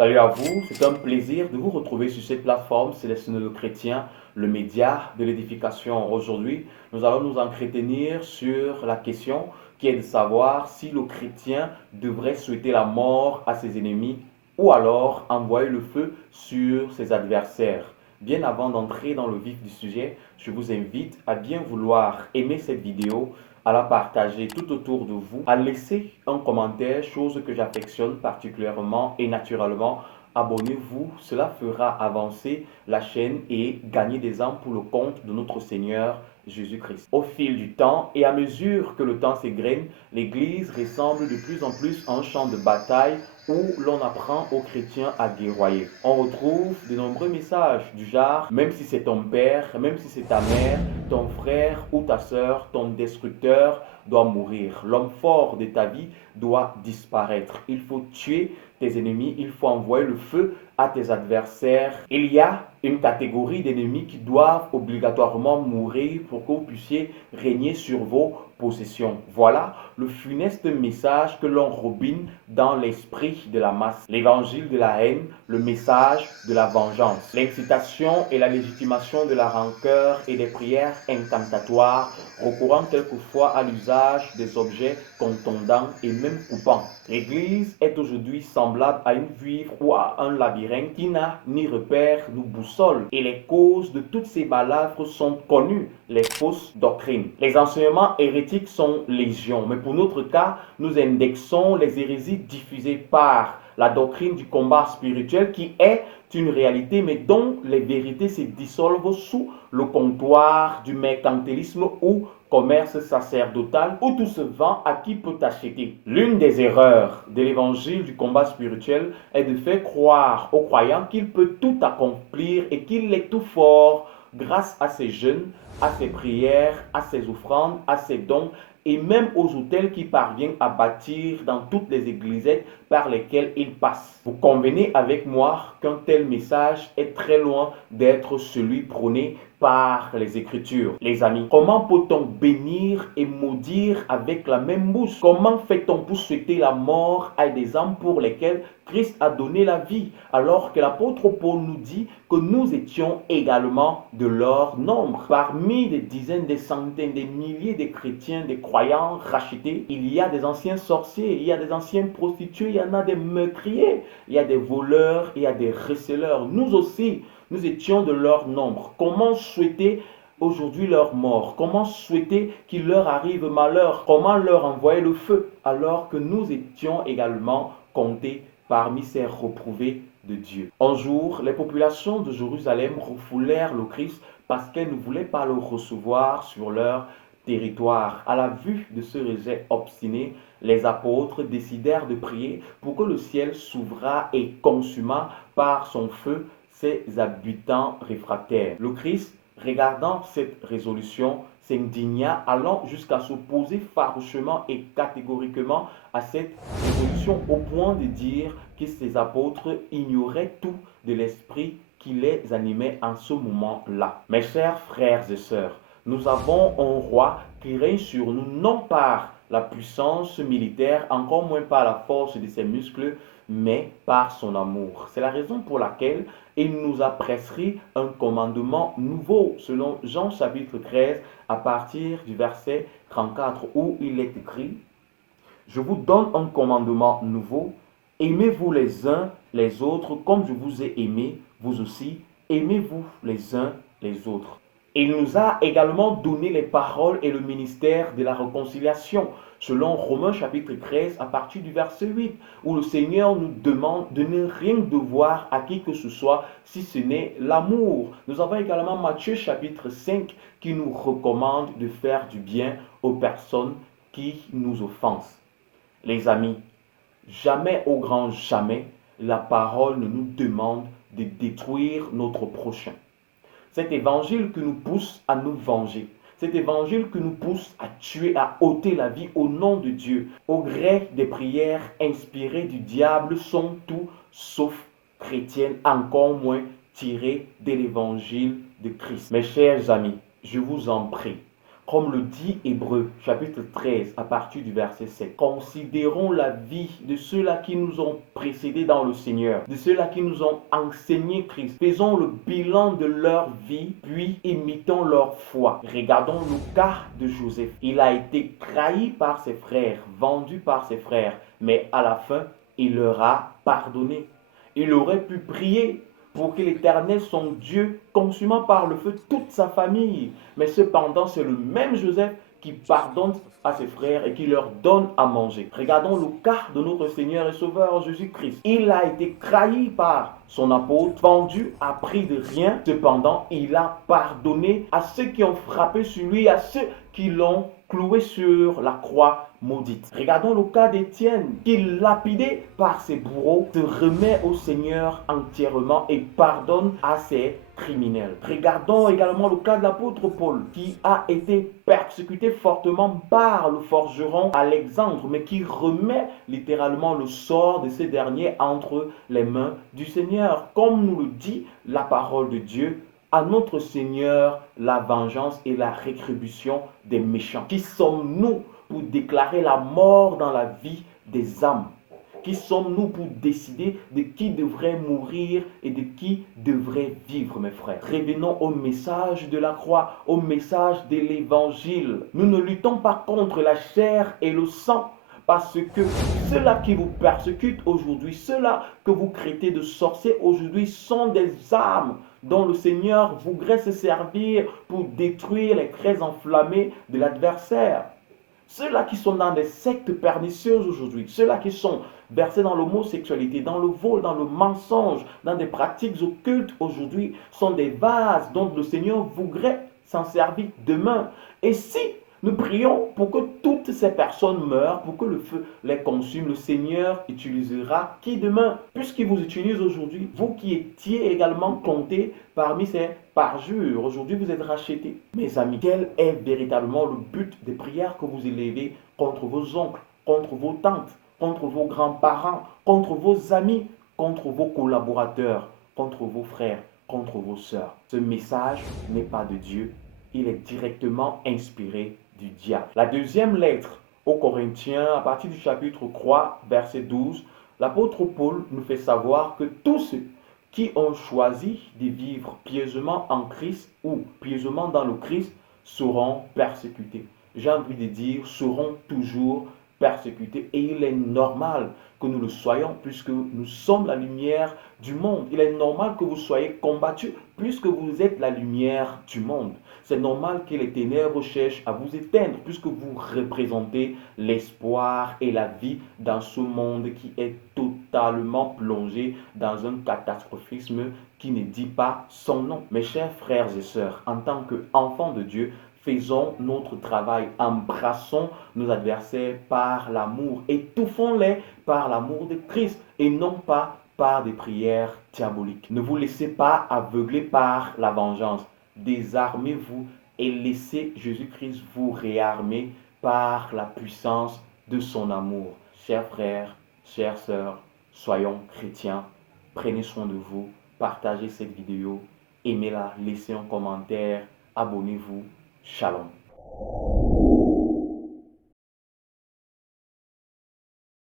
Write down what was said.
Salut à vous, c'est un plaisir de vous retrouver sur cette plateforme Célestine le Chrétien, le média de l'édification. Aujourd'hui, nous allons nous entretenir sur la question qui est de savoir si le chrétien devrait souhaiter la mort à ses ennemis ou alors envoyer le feu sur ses adversaires. Bien avant d'entrer dans le vif du sujet, je vous invite à bien vouloir aimer cette vidéo, à la partager tout autour de vous, à laisser un commentaire, chose que j'affectionne particulièrement et naturellement. Abonnez-vous, cela fera avancer la chaîne et gagner des âmes pour le compte de notre Seigneur Jésus-Christ. Au fil du temps et à mesure que le temps s'égrène, l'Église ressemble de plus en plus à un champ de bataille où l'on apprend aux chrétiens à guerroyer. On retrouve de nombreux messages du genre, même si c'est ton père, même si c'est ta mère, ton frère ou ta sœur, ton destructeur doit mourir. L'homme fort de ta vie doit disparaître. Il faut tuer tes ennemis, il faut envoyer le feu à tes adversaires. Il y a une catégorie d'ennemis qui doivent obligatoirement mourir pour que vous puissiez régner sur vos possessions. Voilà le funeste message que l'on robine dans l'esprit de la masse. L'évangile de la haine, le message de la vengeance, l'incitation et la légitimation de la rancœur et des prières incantatoires, recourant quelquefois à l'usage des objets contondants et même coupants. L'Église est aujourd'hui semblable à une vivre ou à un labyrinthe qui n'a ni repère ni boussole. Et les causes de toutes ces balafres sont connues, les fausses doctrines. Les enseignements hérétiques sont légion, mais pour notre cas, nous indexons les hérésies diffusées par la doctrine du combat spirituel qui est une réalité, mais dont les vérités se dissolvent sous le comptoir du mercantilisme ou commerce sacerdotal où tout se vend à qui peut acheter. L'une des erreurs de l'évangile du combat spirituel est de faire croire aux croyants qu'il peut tout accomplir et qu'il est tout fort grâce à ses jeûnes, à ses prières, à ses offrandes, à ses dons et même aux autels qu'il parvient à bâtir dans toutes les églisettes par lesquelles il passe. Vous convenez avec moi qu'un tel message est très loin d'être celui prôné par les Écritures. Les amis, comment peut-on bénir et maudire avec la même bouche? Comment fait-on pour souhaiter la mort à des âmes pour lesquelles Christ a donné la vie, alors que l'apôtre Paul nous dit que nous étions également de leur nombre? Parmi des dizaines, des centaines, des milliers de chrétiens, des croyants rachetés, il y a des anciens sorciers, il y a des anciens prostitués, il y en a des meurtriers, il y a des voleurs, il y a des receleurs. Nous aussi, nous étions de leur nombre. Comment souhaiter aujourd'hui leur mort? Comment souhaiter qu'il leur arrive malheur? Comment leur envoyer le feu alors que nous étions également comptés parmi ces reprouvés de Dieu? Un jour, les populations de Jérusalem refoulèrent le Christ parce qu'elles ne voulaient pas le recevoir sur leur territoire. À la vue de ce rejet obstiné, les apôtres décidèrent de prier pour que le ciel s'ouvrât et consuma par son feu ses habitants réfractaires. Le Christ, regardant cette résolution, s'indigna, allant jusqu'à s'opposer farouchement et catégoriquement à cette résolution au point de dire que ses apôtres ignoraient tout de l'esprit qui les animait en ce moment-là. Mes chers frères et sœurs, nous avons un roi qui règne sur nous non par la puissance militaire, encore moins par la force de ses muscles, mais par son amour. C'est la raison pour laquelle il nous a prescrit un commandement nouveau, selon Jean chapitre 13, à partir du verset 34, où il est écrit: Je vous donne un commandement nouveau, aimez-vous les uns les autres comme je vous ai aimé, vous aussi, aimez-vous les uns les autres. Il nous a également donné les paroles et le ministère de la réconciliation, selon Romains chapitre 13 à partir du verset 8, où le Seigneur nous demande de ne rien devoir à qui que ce soit si ce n'est l'amour. Nous avons également Matthieu chapitre 5 qui nous recommande de faire du bien aux personnes qui nous offensent. Les amis, jamais au grand jamais, la parole ne nous demande de détruire notre prochain. Cet évangile qui nous pousse à nous venger, cet évangile qui nous pousse à tuer, à ôter la vie au nom de Dieu, au gré des prières inspirées du diable, sont tout sauf chrétiennes, encore moins tirées de l'évangile de Christ. Mes chers amis, je vous en prie, Comme le dit Hébreux, chapitre 13, à partir du verset 7. Considérons la vie de ceux-là qui nous ont précédés dans le Seigneur, de ceux-là qui nous ont enseigné Christ. Faisons le bilan de leur vie, puis imitons leur foi. Regardons le cas de Joseph. Il a été trahi par ses frères, vendu par ses frères, mais à la fin, il leur a pardonné. Il aurait pu prier pour que l'Éternel, son Dieu, consumant par le feu toute sa famille. Mais cependant, c'est le même Joseph qui pardonne à ses frères et qui leur donne à manger. Regardons le cas de notre Seigneur et Sauveur Jésus-Christ. Il a été trahi par son apôtre, vendu à prix de rien. Cependant, il a pardonné à ceux qui ont frappé sur lui, à ceux qui l'ont cloué sur la croix maudite. Regardons le cas d'Étienne, qui, lapidé par ses bourreaux, se remet au Seigneur entièrement et pardonne à ses criminels. Regardons également le cas de l'apôtre Paul, qui a été persécuté fortement par le forgeron Alexandre, mais qui remet littéralement le sort de ces derniers entre les mains du Seigneur. Comme nous le dit la parole de Dieu, à notre Seigneur la vengeance et la rétribution des méchants. Qui sommes-nous pour déclarer la mort dans la vie des âmes? Qui sommes-nous pour décider de qui devrait mourir et de qui devrait vivre, mes frères? Revenons au message de la croix, au message de l'évangile. Nous ne luttons pas contre la chair et le sang, parce que ceux-là qui vous persécutent aujourd'hui, ceux-là que vous traitez de sorciers aujourd'hui, sont des âmes dont le Seigneur voudrait se servir pour détruire les craies enflammées de l'adversaire. Ceux-là qui sont dans des sectes pernicieuses aujourd'hui, ceux-là qui sont versés dans l'homosexualité, dans le vol, dans le mensonge, dans des pratiques occultes aujourd'hui, sont des vases dont le Seigneur voudrait s'en servir demain. Et si nous prions pour que toutes ces personnes meurent, pour que le feu les consume, le Seigneur utilisera qui demain? Puisqu'il vous utilise aujourd'hui, vous qui étiez également comptés parmi ces parjures, aujourd'hui vous êtes rachetés. Mes amis, quel est véritablement le but des prières que vous élevez contre vos oncles, contre vos tantes, contre vos grands-parents, contre vos amis, contre vos collaborateurs, contre vos frères, contre vos sœurs? Ce message n'est pas de Dieu, il est directement inspiré du diable. La deuxième lettre aux Corinthiens, à partir du chapitre 3, verset 12, l'apôtre Paul nous fait savoir que tous ceux qui ont choisi de vivre pieusement en Christ ou pieusement dans le Christ seront persécutés. J'ai envie de dire, seront toujours persécutés. Et il est normal que nous le soyons puisque nous sommes la lumière du monde. Il est normal que vous soyez combattus puisque vous êtes la lumière du monde. C'est normal que les ténèbres cherchent à vous éteindre puisque vous représentez l'espoir et la vie dans ce monde qui est totalement plongé dans un catastrophisme qui ne dit pas son nom. Mes chers frères et sœurs, en tant qu'enfants de Dieu, faisons notre travail, embrassons nos adversaires par l'amour, étouffons-les par l'amour de Christ et non pas par des prières diaboliques. Ne vous laissez pas aveugler par la vengeance. Désarmez-vous et laissez Jésus-Christ vous réarmer par la puissance de son amour. Chers frères, chères sœurs, soyons chrétiens. Prenez soin de vous. Partagez cette vidéo. Aimez-la. Laissez un commentaire. Abonnez-vous. Shalom.